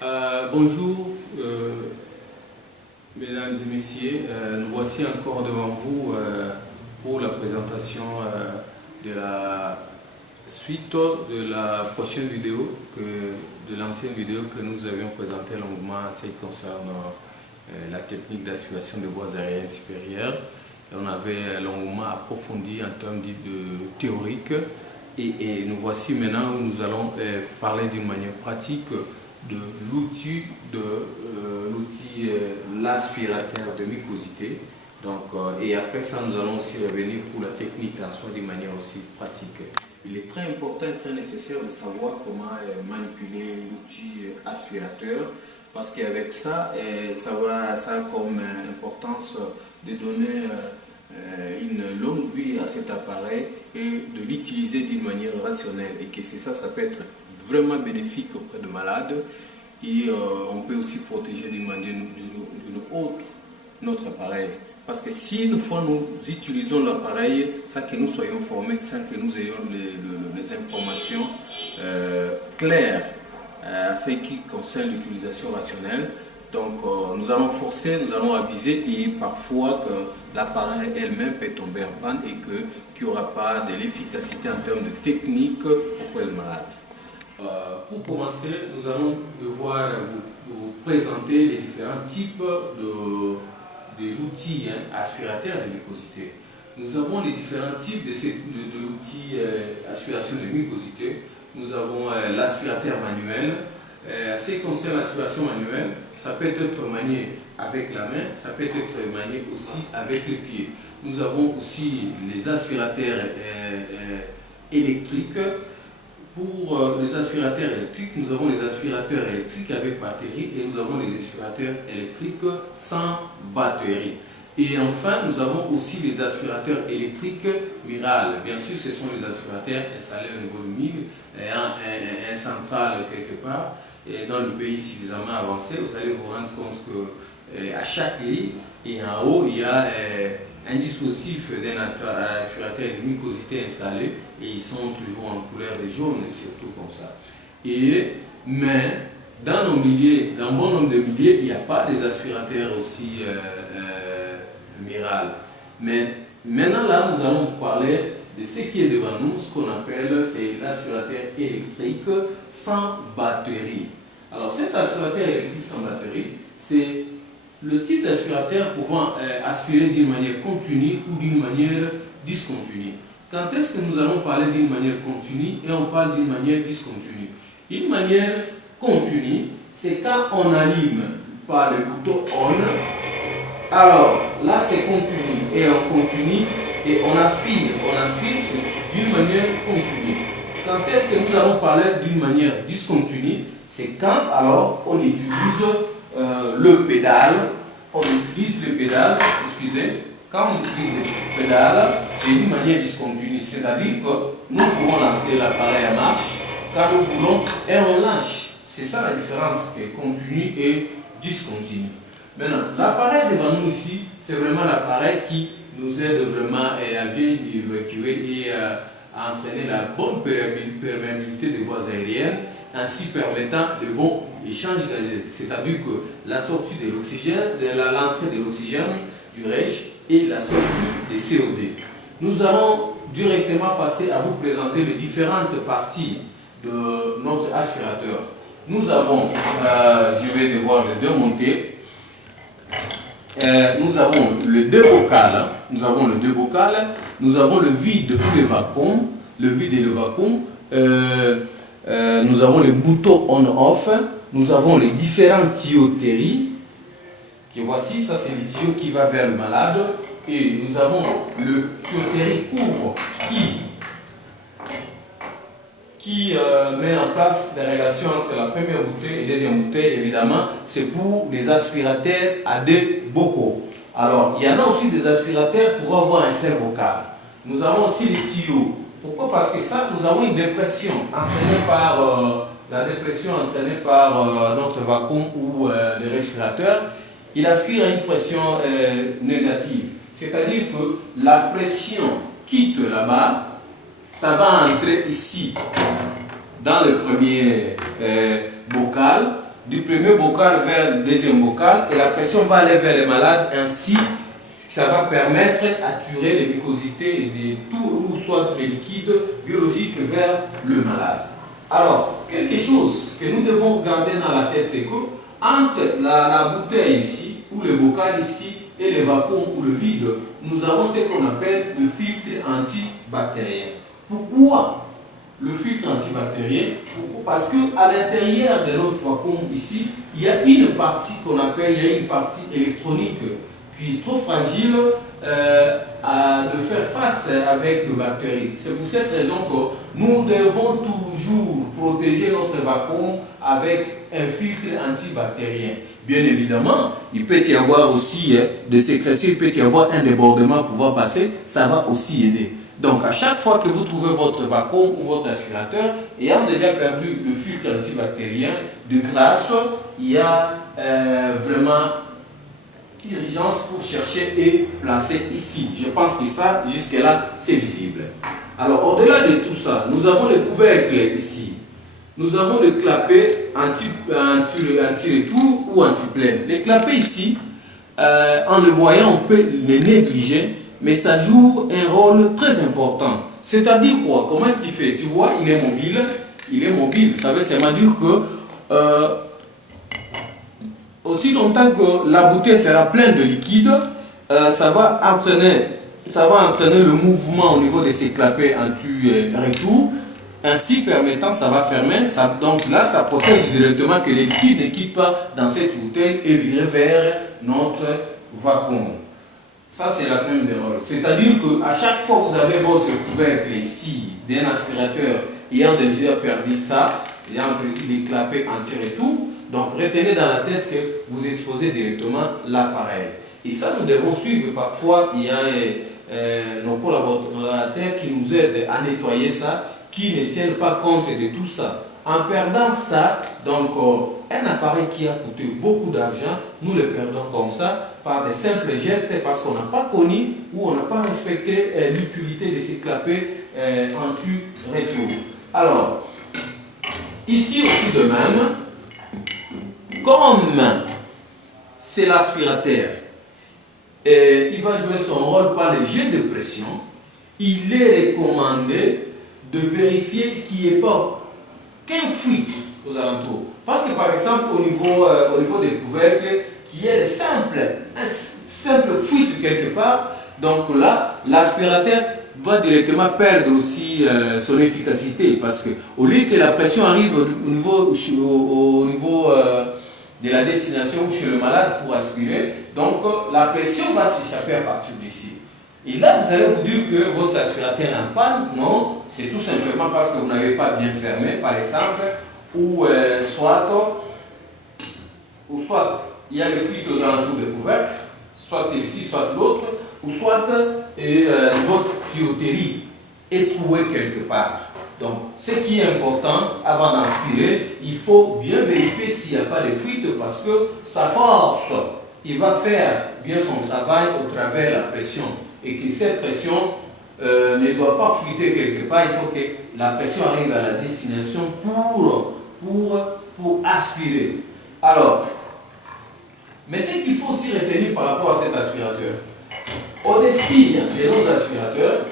Bonjour, mesdames et messieurs. Nous voici encore devant vous pour la présentation de la suite de la prochaine vidéo, de l'ancienne vidéo que nous avions présentée longuement en ce qui concerne la technique d'aspiration de voies aériennes supérieures. Et on avait longuement approfondi en termes de théorique et nous voici maintenant où nous allons parler d'une manière pratique de l'outil l'aspirateur de mucosité. Donc, et après ça, nous allons aussi revenir pour la technique en soi d'une manière aussi pratique. Il est très important et très nécessaire de savoir comment manipuler l'outil aspirateur, parce qu'avec ça, ça a comme importance de donner une longue vie à cet appareil et de l'utiliser d'une manière rationnelle, et que c'est ça, ça peut être vraiment bénéfique auprès de malades, et on peut aussi protéger d'une manière d'une autre notre appareil. Parce que si une fois nous utilisons l'appareil sans que nous soyons formés, sans que nous ayons les informations claires à ce qui concerne l'utilisation rationnelle, donc nous allons forcer, nous allons abuser, et parfois que l'appareil elle-même peut tomber en panne et qu'il n'y aura pas de l'efficacité en termes de technique auprès du malade. Pour commencer, nous allons devoir vous présenter les différents types de l'outil aspirateur de mucosité. Nous avons les différents types de l'outil aspiration de mucosité. Nous avons l'aspirateur manuel. Ce qui concerne l'aspiration manuelle, ça peut être manié avec la main, ça peut être manié aussi avec les pieds. Nous avons aussi les aspirateurs électriques. Pour les aspirateurs électriques, nous avons les aspirateurs électriques avec batterie et nous avons les aspirateurs électriques sans batterie. Et enfin, nous avons aussi les aspirateurs électriques Miral. Bien sûr, ce sont les aspirateurs installés au niveau du MIG, un central quelque part, et dans le pays suffisamment avancé. Vous allez vous rendre compte qu'à chaque lit et en haut, il y a un dispositif d'un aspirateur de mucosité installé, et ils sont toujours en couleur de jaune, surtout comme ça. Mais dans nos milliers, dans bon nombre de milliers, il n'y a pas des aspirateurs aussi Miral. Mais maintenant là, nous allons vous parler de ce qui est devant nous, ce qu'on appelle c'est l'aspirateur électrique sans batterie. Alors cet aspirateur électrique sans batterie, c'est le type d'aspirateur pouvant aspirer d'une manière continue ou d'une manière discontinue. Quand est-ce que nous allons parler d'une manière continue et on parle d'une manière discontinue? Une manière continue, c'est quand on allume par le bouton on. Alors là c'est continu et on continue et on aspire. On aspire, c'est d'une manière continue. Quand est-ce que nous allons parler d'une manière discontinue? C'est quand alors on utilise le pédale, excusez, quand on utilise le pédale, c'est une manière discontinue, c'est-à-dire que nous pouvons lancer l'appareil en marche quand nous voulons et on lâche. C'est ça la différence entre continu et discontinu. Maintenant, l'appareil devant nous ici, c'est vraiment l'appareil qui nous aide vraiment à bien évacuer et à entraîner la bonne perméabilité des voies aériennes, ainsi permettant de bons échanges gazeux, c'est-à-dire que la sortie de l'oxygène, l'entrée de l'oxygène, du RECH et la sortie des CO2. Nous allons directement passer à vous présenter les différentes parties de notre aspirateur. Nous avons, je vais devoir le démonter, nous avons le deux bocal, nous avons le vide ou le vacuum, nous avons le bouton on-off, nous avons les différentes tuyauteries, que voici, ça c'est le tuyau qui va vers le malade, et nous avons le tuyauterie court qui met en place des relations entre la première bouteille et la deuxième bouteille. Évidemment, c'est pour les aspirateurs à deux bocaux. Alors, il y en a aussi des aspirateurs pour avoir un seul bocal. Nous avons aussi les tuyaux. Pourquoi? Parce que ça, nous avons une dépression entraînée par notre vacuum ou le respirateur. Il aspire à une pression négative. C'est-à-dire que la pression quitte là-bas, ça va entrer ici, dans le premier bocal, du premier bocal vers le deuxième bocal et la pression va aller vers les malades. Ainsi, ça va permettre d'attirer les mucosités et de tout, ou soit les liquides biologiques vers le malade. Alors, quelque chose que nous devons garder dans la tête, c'est que entre la bouteille ici, ou le bocal ici, et le vacuum ou le vide, nous avons ce qu'on appelle le filtre antibactérien. Pourquoi le filtre antibactérien? Parce qu'à l'intérieur de notre vacuum ici, il y a une partie qu'on appelle, il y a une partie électronique qui est trop fragile de faire face avec les bactéries. C'est pour cette raison que nous devons toujours protéger notre vacuum avec un filtre antibactérien. Bien évidemment, il peut y avoir aussi des sécrétions, il peut y avoir un débordement pour pouvoir passer, ça va aussi aider. Donc à chaque fois que vous trouvez votre vacuum ou votre aspirateur, ayant déjà perdu le filtre antibactérien, de grâce, il y a vraiment urgence pour chercher et placer ici. Je pense que ça, jusque-là, c'est visible. Alors, au-delà de tout ça, nous avons le couvercle ici. Nous avons le clapet anti-retour ou anti-plein. Le clapet ici, en le voyant, on peut le négliger, mais ça joue un rôle très important. C'est-à-dire quoi? Comment est-ce qu'il fait? Tu vois, il est mobile. Il est mobile. Ça veut seulement dire que aussi longtemps que la bouteille sera pleine de liquide, ça va entraîner le mouvement au niveau de ces clapets anti-retour, ainsi permettant, ça va fermer, donc là ça protège directement que les liquides ne quittent pas dans cette bouteille et viennent vers notre vacuum. Ça c'est la première des rôles. C'est-à-dire qu'à chaque fois que vous avez votre couvercle ici d'un aspirateur ayant déjà perdu ça, ayant perdu les clapets anti-retour, donc retenez dans la tête que vous exposez directement l'appareil. Et ça, nous devons suivre. Parfois, il y a nos collaborateurs qui nous aident à nettoyer ça, qui ne tiennent pas compte de tout ça. En perdant ça, donc un appareil qui a coûté beaucoup d'argent, nous le perdons comme ça par des simples gestes parce qu'on n'a pas connu ou on n'a pas respecté l'utilité de ces clapets anti-retour. Alors, ici aussi de même, comme c'est l'aspirateur, il va jouer son rôle par les jets de pression, il est recommandé de vérifier qu'il n'y ait pas qu'un fuite aux alentours. Parce que par exemple, au niveau des couvercles, qu'il y ait un simple fuite quelque part, donc là, l'aspirateur va directement perdre aussi son efficacité. Parce que au lieu que la pression arrive au niveau de la destination chez le malade pour aspirer, donc la pression va s'échapper à partir d'ici. Et là, vous allez vous dire que votre aspirateur est en panne. Non, c'est tout simplement parce que vous n'avez pas bien fermé, par exemple, ou soit il y a le fuite aux alentours de couvercle, soit celui-ci, soit l'autre, ou soit votre tuyauterie est trouée quelque part. Donc, ce qui est important, avant d'aspirer, il faut bien vérifier s'il n'y a pas de fuite parce que sa force, il va faire bien son travail au travers de la pression. Et que cette pression ne doit pas fuiter quelque part, il faut que la pression arrive à la destination pour aspirer. Alors, mais ce qu'il faut aussi retenir par rapport à cet aspirateur, au-dessus de nos aspirateurs,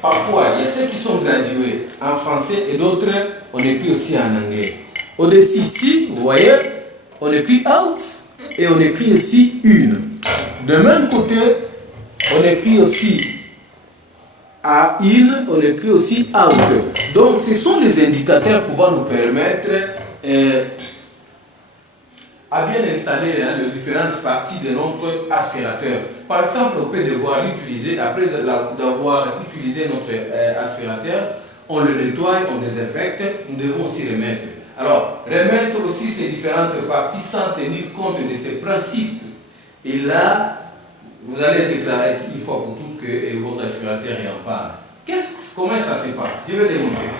parfois, il y a ceux qui sont gradués en français et d'autres, on écrit aussi en anglais. Au-dessus ici, vous voyez, on écrit out et on écrit aussi une. De même côté, on écrit aussi à in, on écrit aussi out. Donc, ce sont les indicateurs pouvant nous permettre à bien installer les différentes parties de notre aspirateur. Par exemple, on peut devoir l'utiliser, après d'avoir utilisé notre aspirateur, on le nettoie, on désinfecte, nous devons aussi remettre. Alors, remettre aussi ces différentes parties sans tenir compte de ces principes. Et là, vous allez déclarer une fois pour toutes que votre aspirateur est en panne. Comment ça se passe? Je vais démontrer.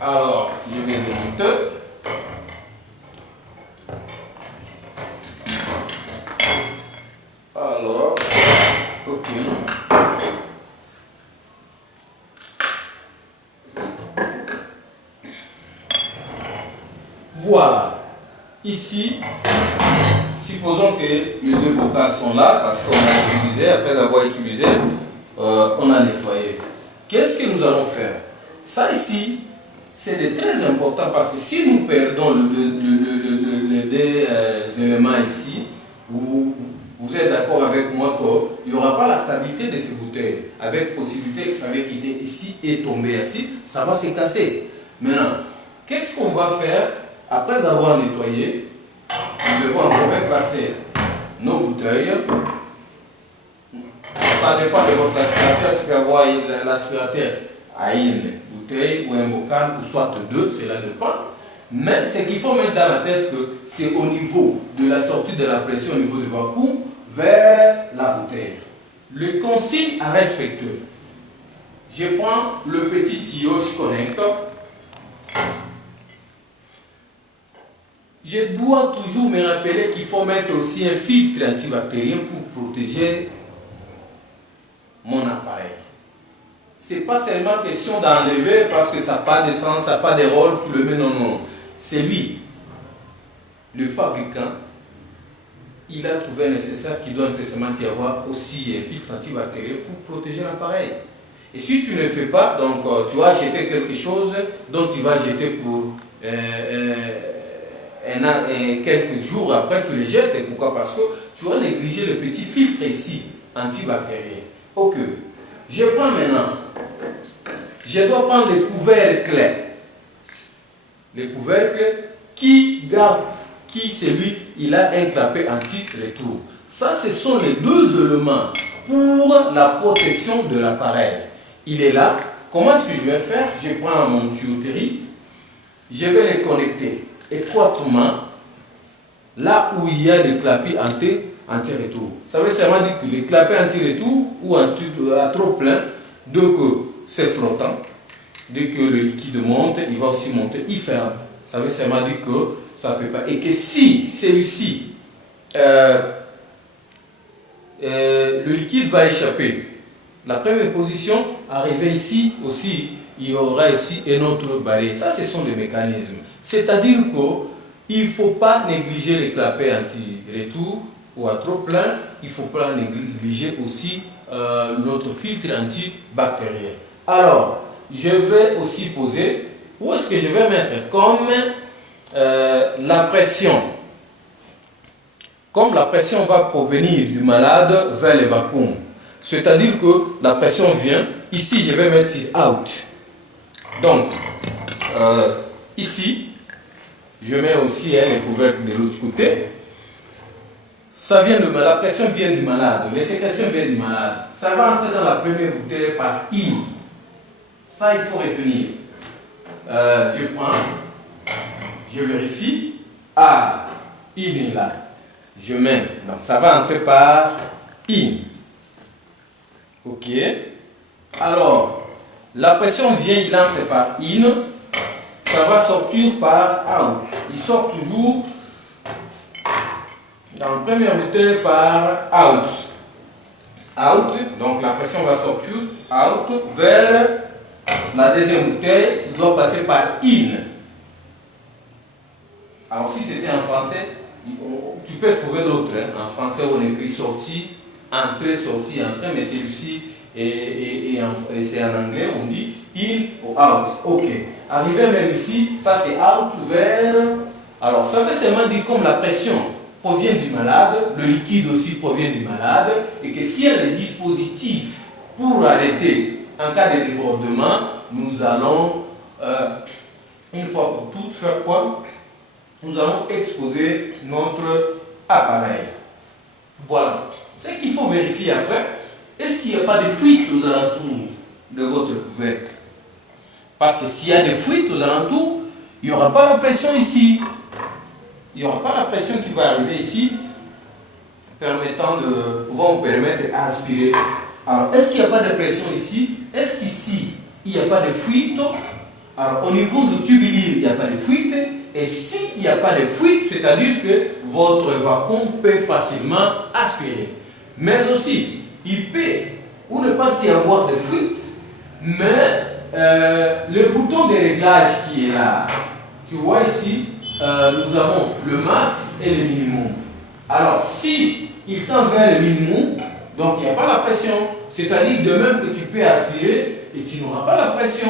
Alors, je vais démonter. Alors, ok. Voilà. Ici, supposons que les deux bocaux sont là parce qu'on a utilisé, après avoir utilisé, on a nettoyé. Qu'est-ce que nous allons faire? Ça ici, c'est très important parce que si nous perdons les deux éléments ici, vous êtes d'accord avec moi qu'il n'y aura pas la stabilité de ces bouteilles, avec possibilité que ça va quitter ici et tomber ici, ça va se casser. Maintenant, qu'est-ce qu'on va faire après avoir nettoyé? Nous devons encore même passer nos bouteilles. Ça dépend de votre aspirateur, tu peux avoir l'aspirateur à une bouteille ou un bocal, ou soit deux, cela dépend. Mais ce qu'il faut mettre dans la tête, que c'est au niveau de la sortie de la pression, au niveau du vacuum, vers la bouteille. Le consigne à respecter. Je prends le petit tuyau, je connecte. Je dois toujours me rappeler qu'il faut mettre aussi un filtre antibactérien pour protéger mon appareil. Ce n'est pas seulement question d'enlever parce que ça n'a pas de sens, ça n'a pas de rôle, tout le monde, non, non. C'est lui, le fabricant, il a trouvé nécessaire qu'il doit nécessairement y avoir aussi un filtre antibactérien pour protéger l'appareil. Et si tu ne le fais pas, donc tu vas acheter quelque chose dont tu vas jeter pour quelques jours après, tu le jettes. Et pourquoi? Parce que tu vas négliger le petit filtre ici, antibactérien. Ok, je prends maintenant, je dois prendre le couvercle. Le couvercle qui garde, qui celui, il a un clapet anti-retour. Ça, ce sont les deux éléments pour la protection de l'appareil. Il est là. Comment est-ce que je vais faire? Je prends mon tuyauterie, je vais les connecter étroitement là où il y a le clapet anti-retour. Ça veut seulement dire que le clapet anti-retour ou à trop plein, dès que c'est flottant, dès que le liquide monte, il va aussi monter, il ferme. Ça veut seulement dire que ça ne peut pas. Et que si celui-ci, le liquide va échapper, la première position, arriver ici aussi, il y aura ici un autre barré. Ça, ce sont des mécanismes. C'est-à-dire qu'il ne faut pas négliger les clapets anti-retour ou à trop plein. Il ne faut pas négliger aussi notre filtre antibactérien. Alors, je vais aussi poser, où est-ce que je vais mettre comme la pression. Comme la pression va provenir du malade vers le vacuum. C'est-à-dire que la pression vient, ici je vais mettre sur out. Donc, ici, je mets aussi les couvercles de l'autre côté. Ça vient de la pression vient du malade, les sécrétions viennent du malade. Ça va entrer dans la première bouteille par I. Ça, il faut retenir. Je prends, je vérifie. Ah, il est là. Je mets. Donc, ça va entrer par I. Ok. Alors, la pression vient, il entre par in. Ça va sortir par out. Il sort toujours dans la première bouteille par out. Out. Donc, la pression va sortir out vers la deuxième bouteille. Il doit passer par in. Alors, si c'était en français, tu peux trouver d'autres. Hein. En français, on écrit sortie, entrée, sortie, entrée, mais celui-ci, et c'est en anglais, on dit in ou out. Ok. Arrivé même ici, ça c'est out vers. Alors, ça veut seulement dire comme la pression provient du malade, le liquide aussi provient du malade, et que s'il y a des dispositifs pour arrêter en cas de débordement, nous allons, une fois pour toutes, faire quoi? Nous allons exposer notre appareil. Voilà. Ce qu'il faut vérifier après, est-ce qu'il n'y a pas de fuite aux alentours de votre couvercle? Parce que s'il y a des fuites aux alentours, il n'y aura pas la pression ici. Il n'y aura pas la pression qui va arriver ici, pouvant vous permettre d'aspirer. Alors, est-ce qu'il n'y a pas de pression ici? Est-ce qu'ici, il n'y a pas de fuite? Alors, au niveau du tubulier, il n'y a pas de fuite. Et s'il n'y a pas de fuite, c'est-à-dire que votre vacuum peut facilement aspirer. Mais aussi, il peut ou ne pas y avoir de fuite, mais le bouton de réglage qui est là, tu vois ici, nous avons le max et le minimum. Alors, si il tend vers le minimum, donc il n'y a pas la pression. C'est-à-dire de même que tu peux aspirer et tu n'auras pas la pression.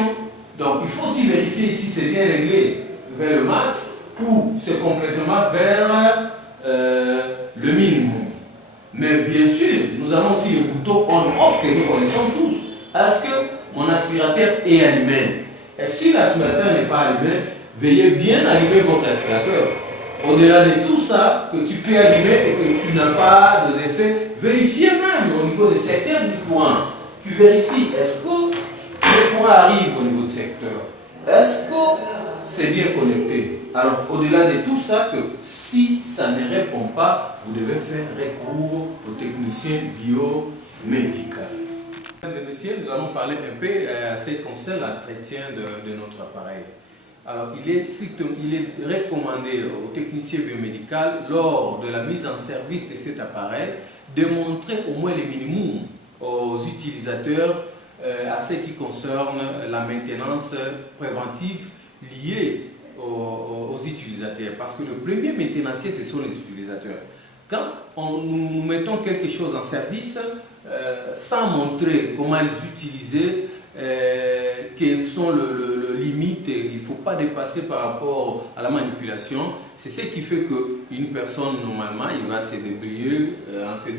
Donc, il faut aussi vérifier si c'est bien réglé vers le max ou c'est complètement vers le minimum. Mais bien sûr, nous avons aussi le bouton on-off que nous connaissons tous. Est-ce que mon aspirateur est allumé? Et si l'aspirateur n'est pas allumé, veuillez bien allumer votre aspirateur. Au-delà de tout ça, que tu peux allumer et que tu n'as pas d'effets, vérifiez même au niveau des secteurs du courant. Tu vérifies, est-ce que le courant arrive au niveau du secteur? Est-ce que c'est bien connecté? Alors, au-delà de tout ça, que si ça ne répond pas, vous devez faire recours au technicien biomédical. Mesdames et messieurs, nous allons parler un peu à ce qui concerne l'entretien de notre appareil. Alors, il est recommandé au technicien biomédical, lors de la mise en service de cet appareil, de montrer au moins les minimums aux utilisateurs à ce qui concerne la maintenance préventive liée aux utilisateurs. Parce que le premier maintenancier, ce sont les utilisateurs. Quand nous mettons quelque chose en service, sans montrer comment les utiliser, quelles sont les limites, il ne faut pas dépasser par rapport à la manipulation. C'est ce qui fait qu'une personne, normalement, il va se débrouiller, en se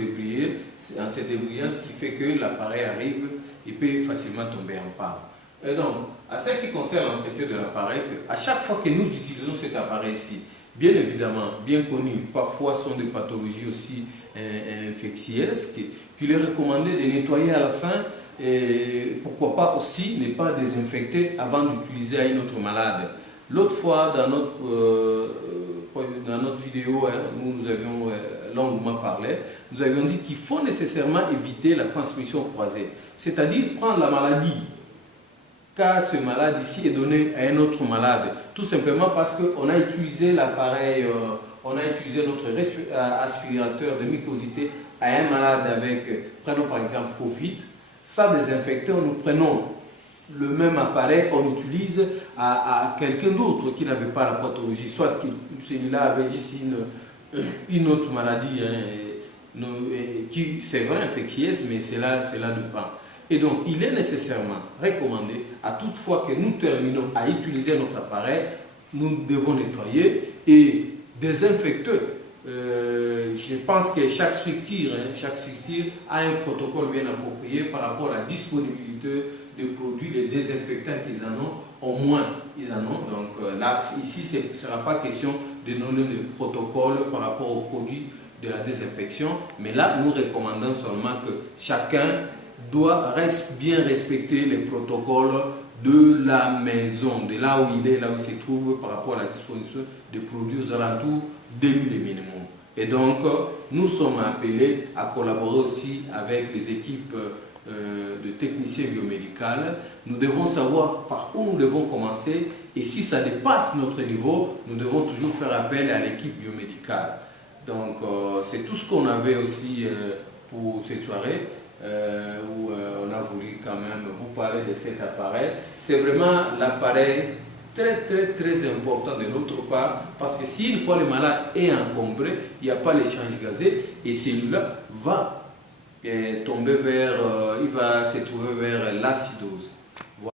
débrouillant, ce qui fait que l'appareil arrive, il peut facilement tomber en panne. Et donc, à ce qui concerne l'entretien de l'appareil, à chaque fois que nous utilisons cet appareil-ci, bien évidemment, bien connu, parfois sont des pathologies aussi infectieuses, qu'il est recommandé de nettoyer à la fin. Et pourquoi pas aussi ne pas désinfecter avant d'utiliser à une autre malade. L'autre fois, dans notre vidéo, où nous avions longuement parlé, nous avions dit qu'il faut nécessairement éviter la transmission croisée. C'est-à-dire prendre la maladie, car ce malade ici est donné à un autre malade. Tout simplement parce qu'on a utilisé l'appareil, on a utilisé notre aspirateur de mucosité à un malade avec, prenons par exemple Covid. Ça désinfecté, nous prenons le même appareil, on utilise à quelqu'un d'autre qui n'avait pas la pathologie, soit celui-là avait juste une autre maladie, qui c'est vrai infectieuse, mais c'est là de pas. Et donc, il est nécessairement recommandé, à toute fois que nous terminons à utiliser notre appareil, nous devons nettoyer et désinfecter. Je pense que chaque structure a un protocole bien approprié par rapport à la disponibilité de produits, les désinfectants qu'ils en ont, au moins ils en ont. Donc là, ici, ce ne sera pas question de donner le protocole par rapport aux produits de la désinfection, mais là, nous recommandons seulement que chacun doit bien respecter les protocoles de la maison, de là où il est, là où il se trouve par rapport à la disposition des produits aux alentours de le minimum. Et donc, nous sommes appelés à collaborer aussi avec les équipes de techniciens biomédicaux. Nous devons savoir par où nous devons commencer et si ça dépasse notre niveau, nous devons toujours faire appel à l'équipe biomédicale. Donc, c'est tout ce qu'on avait aussi pour cette soirée. Où on a voulu quand même vous parler de cet appareil. C'est vraiment l'appareil très important de notre part, parce que si une fois le malade est encombré, il n'y a pas l'échange gazé et celui-là va tomber vers, il va se trouver vers l'acidose.